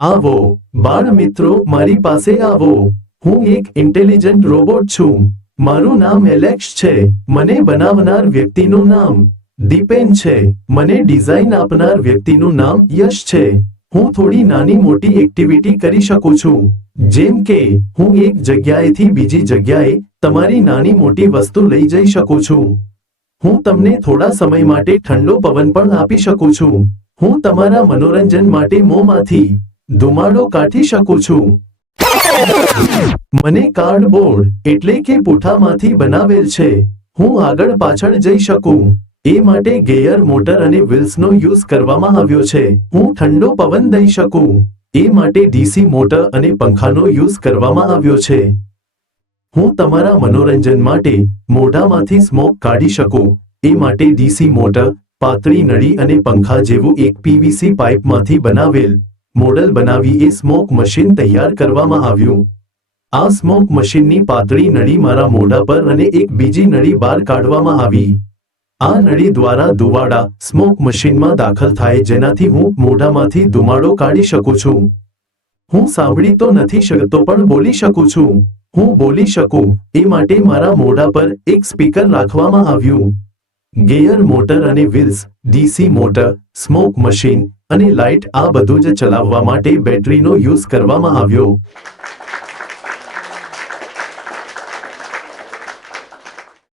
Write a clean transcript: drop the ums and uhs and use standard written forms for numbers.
આવો બાળ મિત્રો, મારી પાસે આવો. હું એક ઇન્ટેલિજન્ટ રોબોટ છું. મારું નામ એલેક્સ છે. મને બનાવનાર વ્યક્તિનું નામ દીપેન છે. મને ડિઝાઇન આપનાર વ્યક્તિનું નામ યશ છે. હું થોડી નાની મોટી એક્ટિવિટી કરી શકું છું, જેમ કે હું એક જગ્યાએથી બીજી જગ્યાએ તમારી નાની મોટી વસ્તુ લઈ જઈ શકું છું. હું તમને થોડા સમય માટે ઠંડો પવન પણ આપી શકું છું. હું તમારા મનોરંજન માટે મોંમાંથી ધુમાડો કાઢી શકું છું. મને કાર્ડબોર્ડ એટલે કે પૂંઠામાંથી બનાવેલ છે. હું આગળ પાછળ જઈ શકું એ માટે ગેયર મોટર અને વ્હીલ્સનો યુઝ કરવામાં આવ્યો છે. હું ઠંડો પવન દઈ શકું એ માટે ડીસી મોટર અને પંખાનો યુઝ કરવામાં આવ્યો છે. હું તમારા મનોરંજન માટે મોઢામાંથી સ્મોક કાઢી શકું એ માટે ડીસી મોટર, પાતળી નળી અને પંખા જેવું એક પીવીસી પાઇપમાંથી બનાવેલ મોડલ બનાવી એ સ્મોક મશીન તૈયાર કરવામાં આવ્યું. આ સ્મોક મશીનની પાતળી નળી મારા મોઢા પર અને એક બીજી નળી બહાર કાઢવામાં આવી. આ નળી દ્વારા ધુવાડા સ્મોક મશીનમાં દાખલ થાય, જેનાથી હું મોઢામાંથી ધુમાડો કાઢી શકું છું. હું સાંભળી તો નથી શકતો પણ બોલી શકું છું. હું બોલી શકું એ માટે મારા મોઢા પર એક સ્પીકર રાખવામાં આવ્યું. ગેયર મોટર અને wheels, DC motor, smoke machine અને લાઇટ, આ બધું જ ચલાવવા માટે બેટરીનો યુઝ કરવામાં આવ્યો.